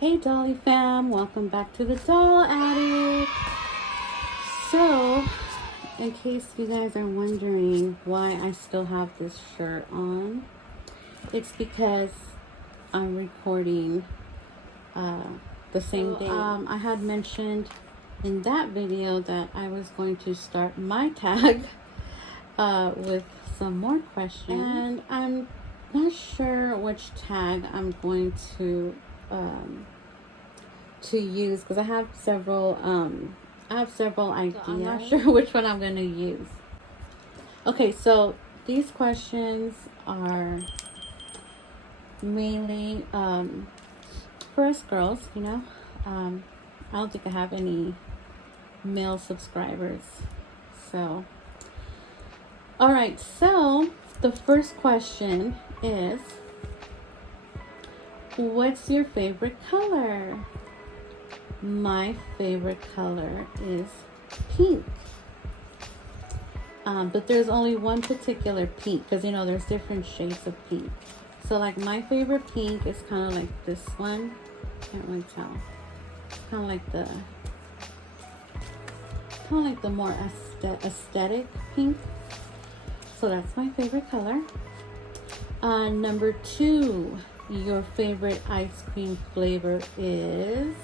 Hey Dolly Fam, welcome back to the Doll Attic. So, in case you guys are wondering why I still have this shirt on, it's because I'm recording the same day. I had mentioned in that video that I was going to start my tag with some more questions, and I'm not sure which tag I'm going to use because I have several ideas. I'm not sure which one I'm going to use. Okay, so these questions are mainly for us girls, you know. I don't think I have any male subscribers. So, all right, so the first question is, what's your favorite color? My favorite color is pink. But there's only one particular pink because, you know, there's different shades of pink. So, like, my favorite pink is kind of like this one. Can't really tell. It's kind of like the more aesthetic pink. So that's my favorite color. Number 2, your favorite ice cream flavor is...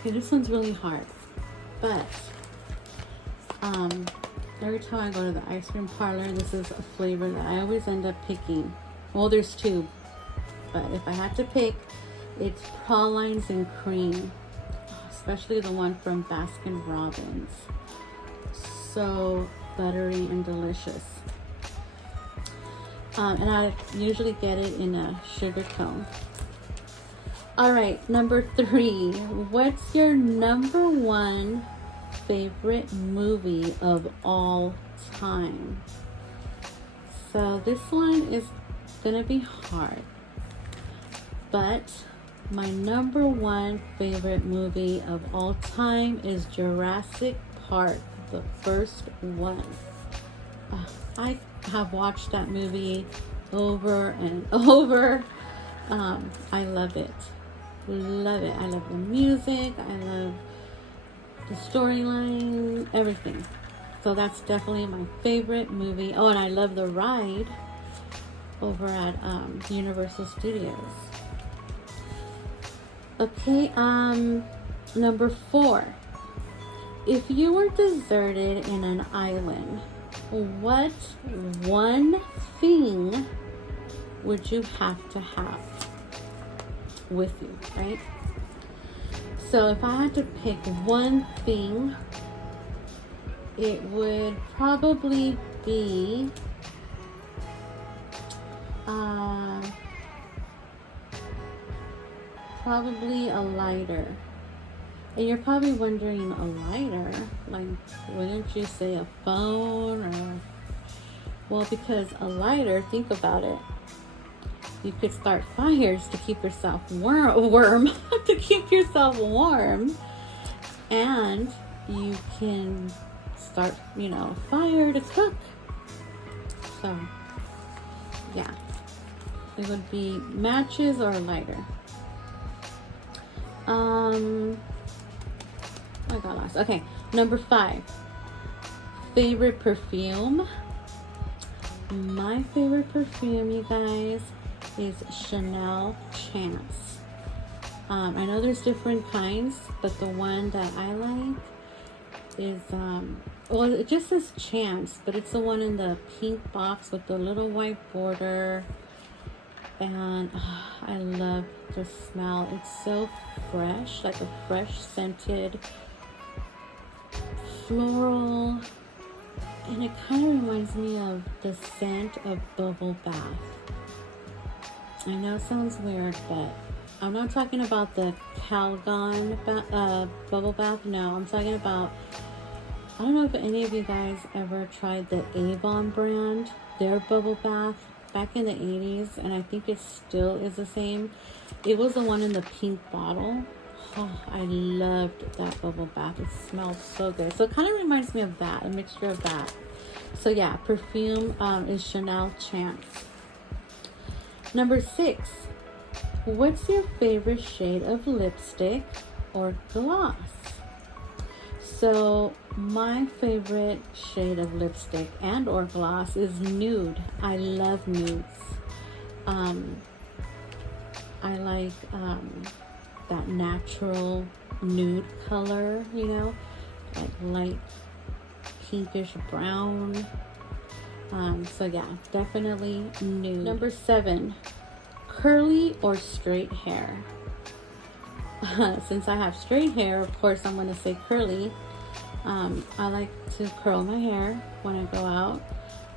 Okay, this one's really hard, but every time I go to the ice cream parlor, this is a flavor that I always end up picking. Well, there's 2, but if I had to pick, it's pralines and cream, especially the one from Baskin Robbins. So buttery and delicious. And I usually get it in a sugar cone. All right, number 3. What's your number 1 favorite movie of all time? So this one is gonna be hard, but my number 1 favorite movie of all time is Jurassic Park, the first one. I have watched that movie over and over. I love it. Love it. I love the music. I love the storyline, everything. So that's definitely my favorite movie. Oh, and I love the ride over at Universal Studios. Okay, number 4. If you were deserted in an island, what one thing would you have to have with you, right? So if I had to pick one thing, it would probably be probably a lighter. And you're probably wondering, a lighter? Like, wouldn't you say a phone or... Well, because a lighter, think about it. You could start fires to keep yourself to keep yourself warm. And you can start, fire to cook. So, yeah. It would be matches or a lighter. I got lost. Okay, number 5. Favorite perfume. My favorite perfume, you guys, is Chanel Chance. I know there's different kinds, but the one that I like is, well, it just says Chance, but it's the one in the pink box with the little white border. And I love the smell. It's so fresh, like a fresh scented floral. And it kind of reminds me of the scent of bubble bath. I know it sounds weird, but I'm not talking about the Calgon bubble bath. No, I'm talking about, I don't know if any of you guys ever tried the Avon brand, their bubble bath back in the 80s, and I think it still is the same. It was the one in the pink bottle. Oh, I loved that bubble bath. It smells so good. So it kind of reminds me of that, a mixture of that. So yeah, perfume is Chanel Chance. Number 6. What's your favorite shade of lipstick or gloss? So my favorite shade of lipstick and or gloss is nude. I love nudes. I like that natural nude color, you know, like light pinkish brown. So yeah, definitely nude. Number 7, curly or straight hair? Since I have straight hair, of course I'm going to say curly. I like to curl my hair when I go out.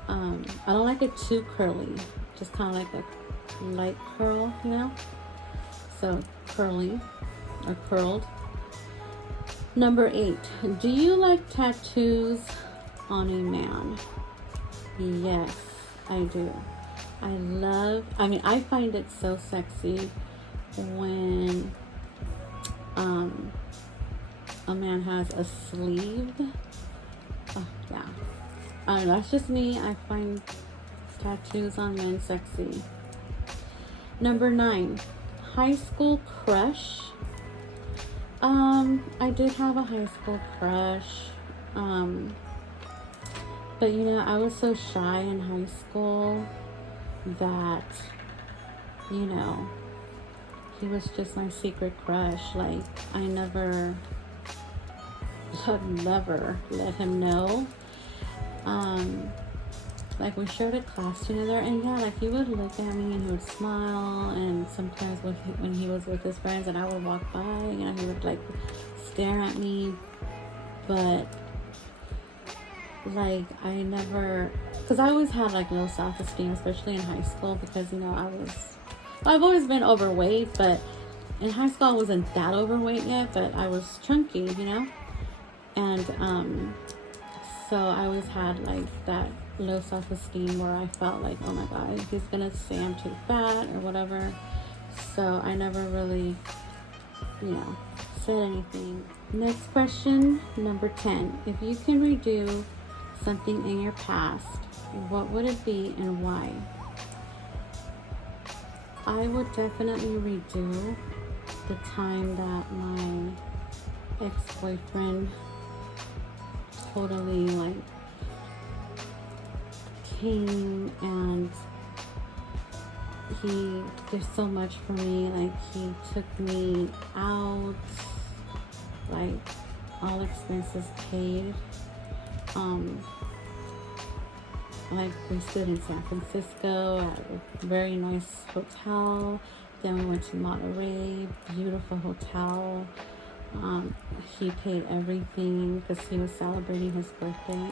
I don't like it too curly, just kind of like a light curl, you know? So curly or curled. Number 8, do you like tattoos on a man? Yes, I do. I find it so sexy when a man has a sleeve. Oh yeah, that's just me. I find tattoos on men sexy. Number 9, high school crush. I did have a high school crush. But you know, I was so shy in high school that, you know, he was just my secret crush. Like, I never let him know. Like, we shared a class together, and yeah, like, he would look at me and he would smile, and sometimes when he was with his friends and I would walk by, you know, he would like stare at me. But like, I never, because I always had like low self-esteem, especially in high school, because, you know, I've always been overweight, but in high school I wasn't that overweight yet, but I was chunky, you know, and so I always had like that low self-esteem where I felt like, oh my god, he's gonna say I'm too fat or whatever. So I never really, you know, said anything. Next question, number 10. If you can redo something in your past, what would it be and why? I would definitely redo the time that my ex-boyfriend totally like came and he did so much for me. Like, he took me out, like all expenses paid. Like, we stayed in San Francisco at a very nice hotel. Then we went to Monterey, beautiful hotel. He paid everything because he was celebrating his birthday.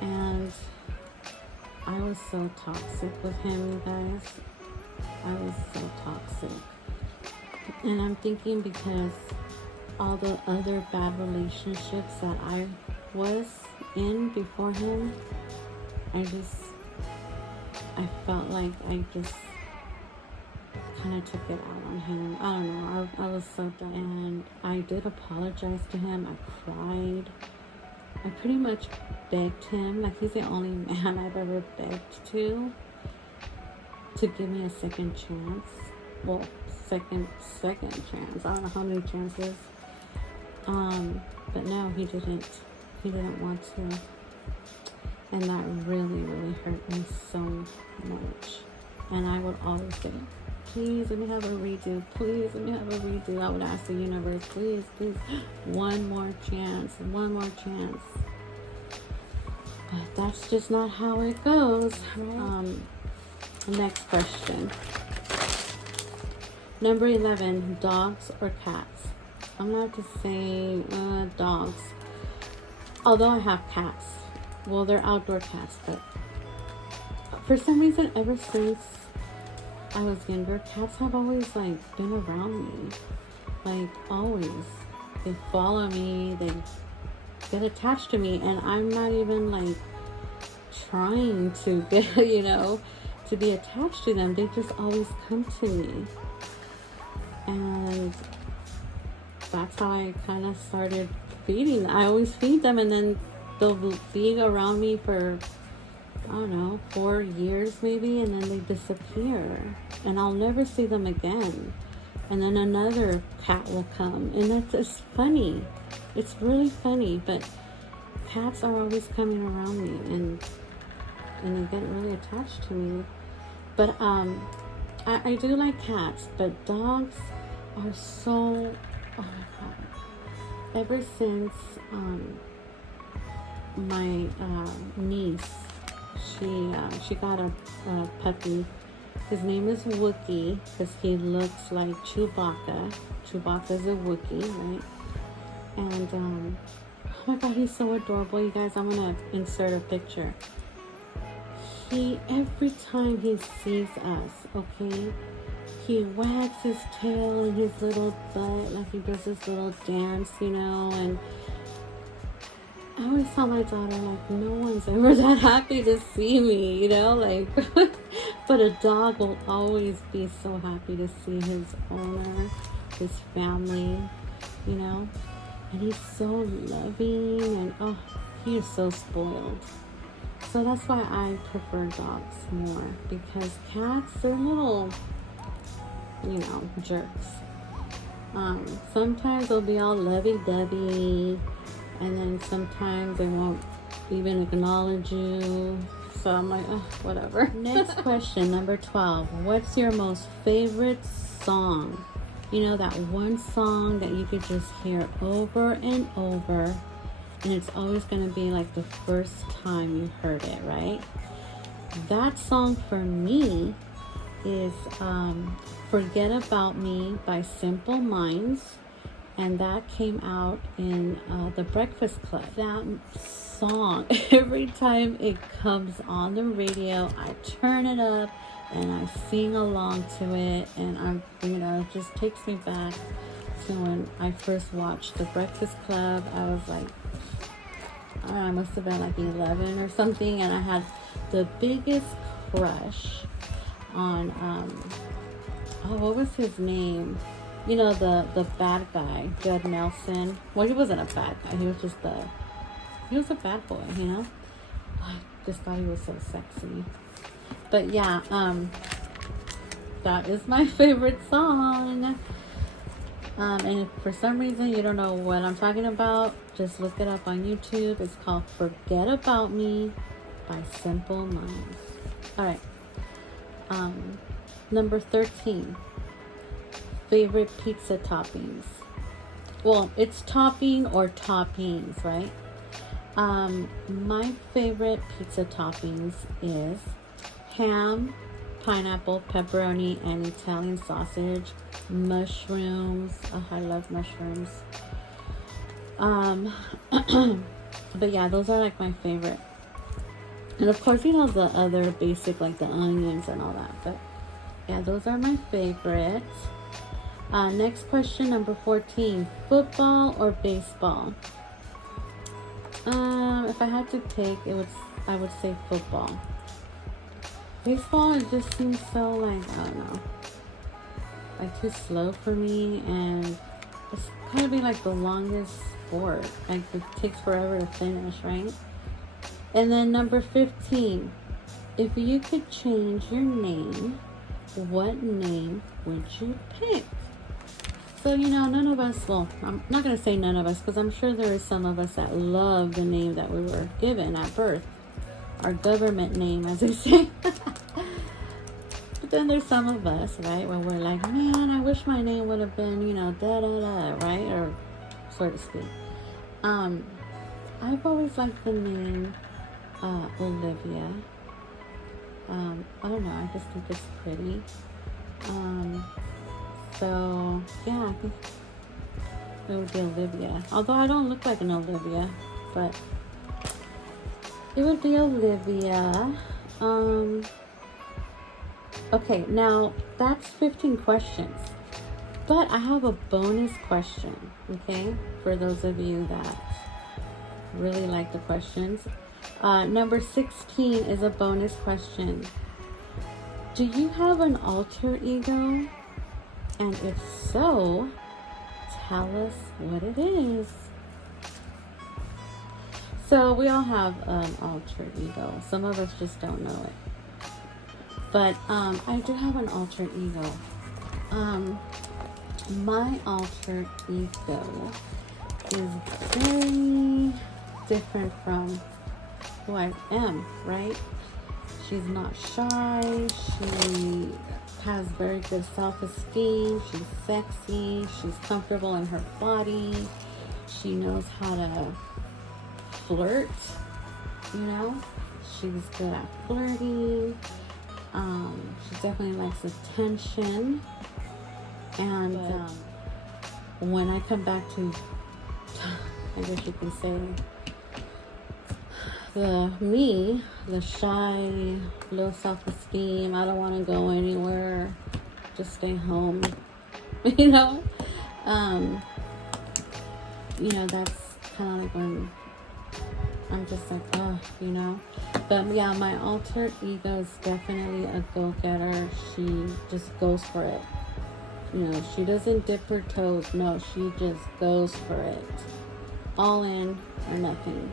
And I was so toxic with him, you guys. I was so toxic. And I'm thinking, because all the other bad relationships that I was in before him, I felt like I just kind of took it out on him. I don't know. I was so done. And I did apologize to him. I cried. I pretty much begged him. Like, he's the only man I've ever begged to give me a second chance. Well, second chance. I don't know how many chances. But no, he didn't. He didn't want to. And that really, really hurt me so much. And I would always say, please let me have a redo. Please let me have a redo. I would ask the universe, please, please, one more chance. One more chance. But that's just not how it goes. Next question. Number 11, dogs or cats? I'm going to have to say dogs. Although I have cats. Well, they're outdoor cats, but for some reason, ever since I was younger, cats have always like been around me. Like, always. They follow me, they get attached to me, and I'm not even like trying to get, you know, to be attached to them. They just always come to me. And that's how I kind of started feeding them. I always feed them, and then they'll be around me for, I don't know, 4 years maybe, and then they disappear. and I'll never see them again. And then another cat will come, and it's funny. It's really funny, but cats are always coming around me, and they get really attached to me. But I do like cats, but dogs are so, oh my god. Ever since my niece, she got a puppy. His name is Wookie because he looks like Chewbacca. Chewbacca's a Wookie, right? And oh my god, he's so adorable, you guys. I'm gonna insert a picture. Every time he sees us, okay, he wags his tail and his little butt like he does this little dance, you know. And I always tell my daughter, like, no one's ever that happy to see me, you know, like. But a dog will always be so happy to see his owner, his family, you know. And he's so loving, and oh, he is so spoiled. So that's why I prefer dogs more, because cats, they're little, you know, jerks. Sometimes they'll be all lovey-dovey, and then sometimes they won't even acknowledge you. So I'm like, oh, whatever. Next question, number 12. What's your most favorite song? You know, that one song that you could just hear over and over, and it's always going to be like the first time you heard it, right? That song for me is Forget About Me by Simple Minds, and that came out in The Breakfast Club. That song, every time it comes on the radio, I turn it up and I sing along to it, and it just takes me back to when I first watched The Breakfast Club. I was like, I must have been like 11 or something, and I had the biggest crush on what was his name? You know, the bad guy, Judd Nelson. Well, he wasn't a bad guy. He was a bad boy, you know. I just thought he was so sexy. But yeah, that is my favorite song. And if for some reason you don't know what I'm talking about, just look it up on YouTube. It's called Forget About Me by Simple Minds. All right. Number 13. Favorite pizza toppings. Well, it's topping or toppings, right? My favorite pizza toppings is ham, pineapple, pepperoni, and Italian sausage, mushrooms. Oh, I love mushrooms. But yeah, those are like my favorite. And of course, you know, the other basic, like the onions and all that. But yeah, those are my favorites. Next question, number 14. Football or baseball? If I had to pick, I would say football. Baseball, it just seems so like, I don't know, like too slow for me, and it's kind of be like the longest sport. Like it takes forever to finish, right? And then number 15. If you could change your name, what name would you pick? So, you know, none of us, well, I'm not going to say none of us, because I'm sure there is some of us that love the name that we were given at birth. Our government name, as they say. But then there's some of us, right, where we're like, man, I wish my name would have been, you know, da-da-da, right? Or so to speak. I've always liked the name Olivia. I don't know, I just think it's pretty. So, yeah, I think it would be Olivia. Although I don't look like an Olivia, but it would be Olivia. Okay, now that's 15 questions. But I have a bonus question, okay? For those of you that really like the questions. Number 16 is a bonus question. Do you have an alter ego? And if so, tell us what it is. So we all have alter ego. Some of us just don't know it. But I do have an alter ego. My alter ego is very different from who I am, right? She's not shy. She has very good self-esteem. She's sexy. She's comfortable in her body. She knows how to flirt, you know? She's good at flirting. She definitely likes attention. And when I come back to, I guess you can say, the shy, low self-esteem, I don't want to go anywhere, just stay home, you know? That's kind of like when I'm just like, oh, you know? But yeah, my alter ego is definitely a go-getter. She just goes for it. You know, she doesn't dip her toes. No, she just goes for it. All in or nothing.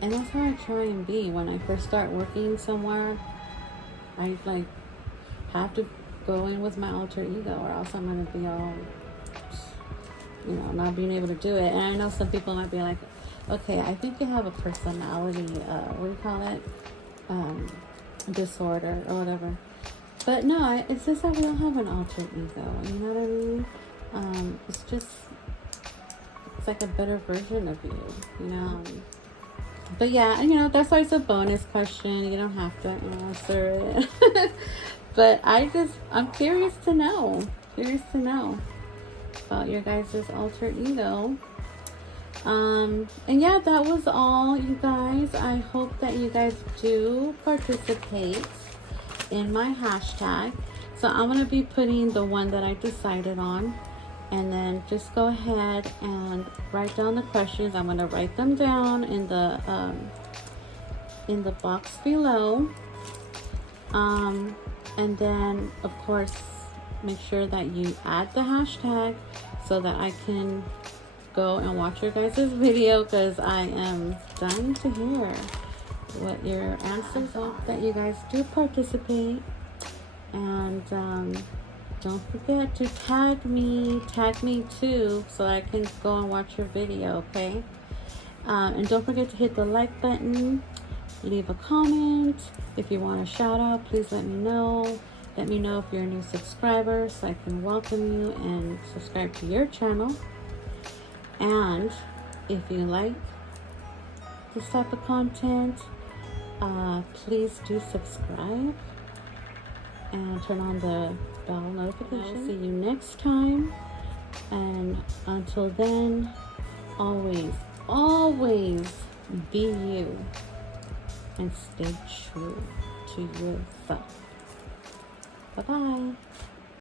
And that's how I try and be. When I first start working somewhere, I like have to go in with my alter ego, or else I'm gonna be all, you know, not being able to do it. And I know some people might be like, okay, I think you have a personality, what do you call it? Disorder or whatever. But no, it's just that we don't have an alter ego. You know what I mean? It's like a better version of you, you know? But yeah, you know, that's why it's a bonus question. You don't have to answer it. But I'm curious to know about your guys' alter ego. And yeah, that was all, you guys. I hope that you guys do participate in my hashtag. So I'm going to be putting the one that I decided on, and then just go ahead and write down the questions. I'm going to write them down in the box below. And then of course make sure that you add the hashtag so that I can go and watch your guys' video, because I am dying to hear what your answers are. That you guys do participate, and don't forget to tag me too, so I can go and watch your video, okay? And don't forget to hit the like button, leave a comment. If you want a shout out, please let me know. Let me know if you're a new subscriber so I can welcome you and subscribe to your channel. And if you like this type of content, please do subscribe and turn on the bell notification. See you next time. And until then, always be you and stay true to yourself. Bye-bye.